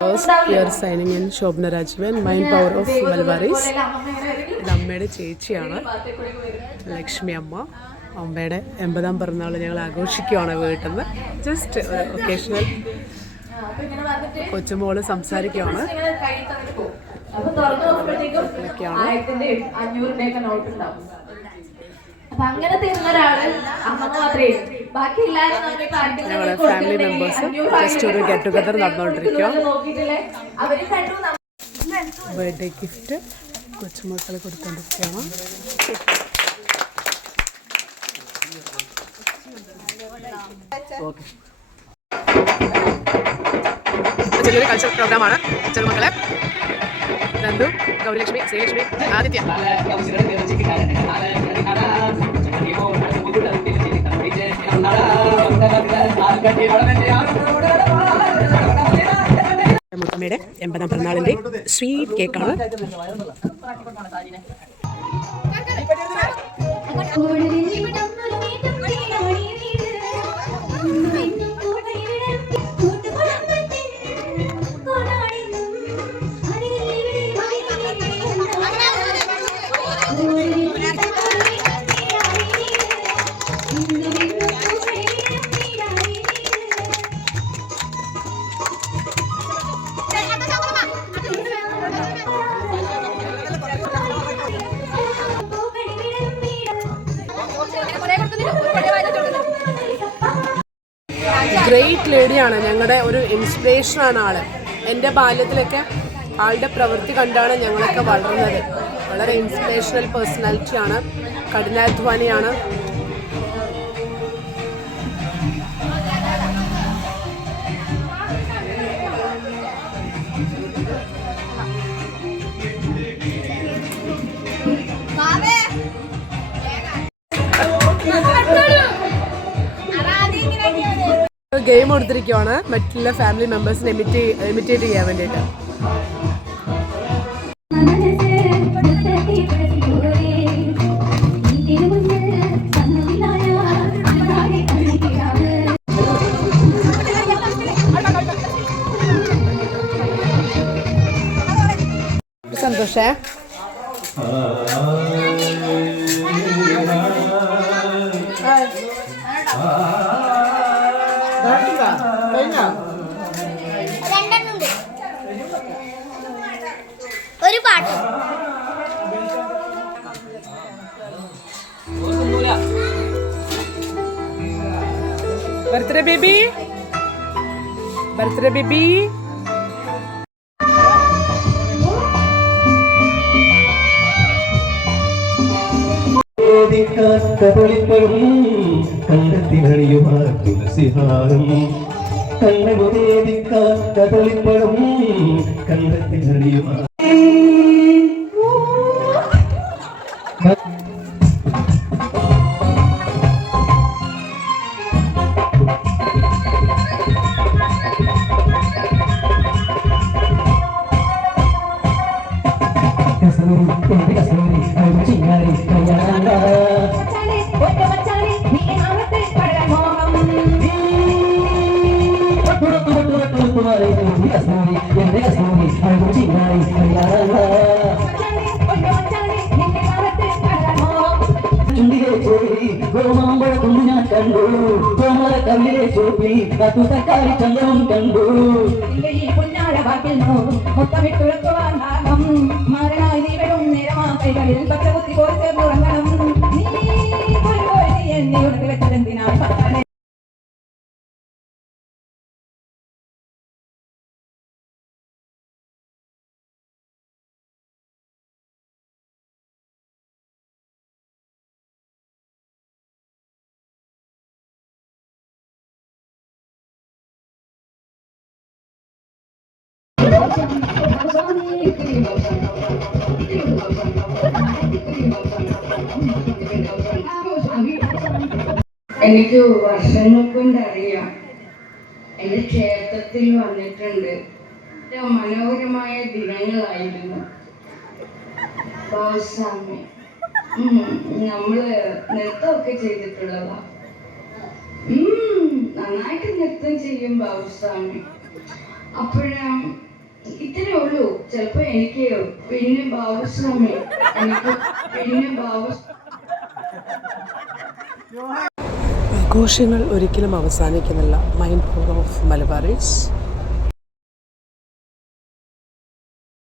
We are signing in Shobna Rajvan, Mind Power of Malvaris. ഇത് അമ്മയുടെ ചേച്ചിയാണ് ലക്ഷ്മി അമ്മ. അമ്മയുടെ 80ാം പിറന്നാൾ ഞങ്ങൾ ആഘോഷിക്കുകയാണ് വീട്ടിൽ നിന്ന്. ജസ്റ്റ് ഒക്കേഷണൽ കൊച്ചുമോള് സംസാരിക്കുകയാണ്. ഞങ്ങളുടെ ഫാമിലി മെമ്പേഴ്സ് ജസ്റ്റ് ഒരു ഗെറ്റ് ടുഗദർ നടന്നുകൊണ്ടിരിക്കുക. ബർത്ത്ഡേ ഗിഫ്റ്റ് കൊച്ചുമക്കൾ കൊടുത്തുകൊണ്ടിരിക്കുകയാണ്. ചെറിയൊരു കൾച്ചറൽ പ്രോഗ്രാമാണ്. ചെറുമക്കളെ നന്ദു, ഗൗരിലക്ഷ്മി, ശ്രീലക്ഷ്മി, ആദിത്യ. മുത്തമ്മയുടെ 80ാം പിറന്നാളിന്റെ സ്വീറ്റ് കേക്കാണ്. ഗ്രേറ്റ് ലേഡിയാണ്, ഞങ്ങളുടെ ഒരു ഇൻസ്പിറേഷനാണ് ആള്. എൻ്റെ ബാല്യത്തിലൊക്കെ ആളുടെ പ്രവൃത്തി കണ്ടാണ് ഞങ്ങളൊക്കെ വളർന്നത്. വളരെ ഇൻസ്പിറേഷണൽ പേഴ്സണാലിറ്റിയാണ്, കഠിനാധ്വാനിയാണ്. ഗെയിം കൊടുത്തിരിക്കുവാണ് മറ്റുള്ള ഫാമിലി മെമ്പേഴ്സിനെ ഇമിറ്റേറ്റ് ചെയ്യാൻ വേണ്ടിയിട്ട്. സന്തോഷേ ഒരു പാട്ട്. Birthday baby, birthday baby. കണ്ടെത്തിനഴിയുമാ തുളസിഹാരം കണ്ണുവേദിക്കാത്ത തൊളിപ്പഴം കണ്ടെത്തിനഴിയുമാ. ഗോമാമ്പഴ കൊണ്ട് ഞാൻ കണ്ടു, കോമള കല്ലിലെ ചോപ്പി തക്കാളി ചന്ദ്രനും കണ്ടു. ഈ പുന്നാര വാക്കിൽ മൊത്തമിട്ടുഴക്കുവാൻ നാമം മാരനായി നീ വരും നേരമാ കൈകളിൽ പച്ചകുത്തി പോയി ചേർന്നുറങ്ങണം. നീ പോയി എന്നെ ഉണക്കി വെച്ചതെന്തിനായി പത്താനെ. എനിക്ക് വർഷങ്ങൾ കൊണ്ടറിയാം. എൻ്റെ ക്ഷേത്രത്തിൽ വന്നിട്ടുണ്ട്. മനോഹരമായ ദിനങ്ങളായിരുന്നു. ബാബുസ്വാമി നമ്മള് നൃത്തമൊക്കെ ചെയ്തിട്ടുള്ളതാ. നന്നായിട്ട് നൃത്തം ചെയ്യും ബാബുസ്വാമി. അപ്പോഴാ ഇത്രേ ഉള്ളൂ. ചിലപ്പോ എനിക്ക് പിന്നെ ബാബുസ്വാമി എനിക്ക് പിന്നെ ആഘോഷങ്ങൾ ഒരിക്കലും അവസാനിക്കുന്നില്ല. Mind power of മലബാറീസ്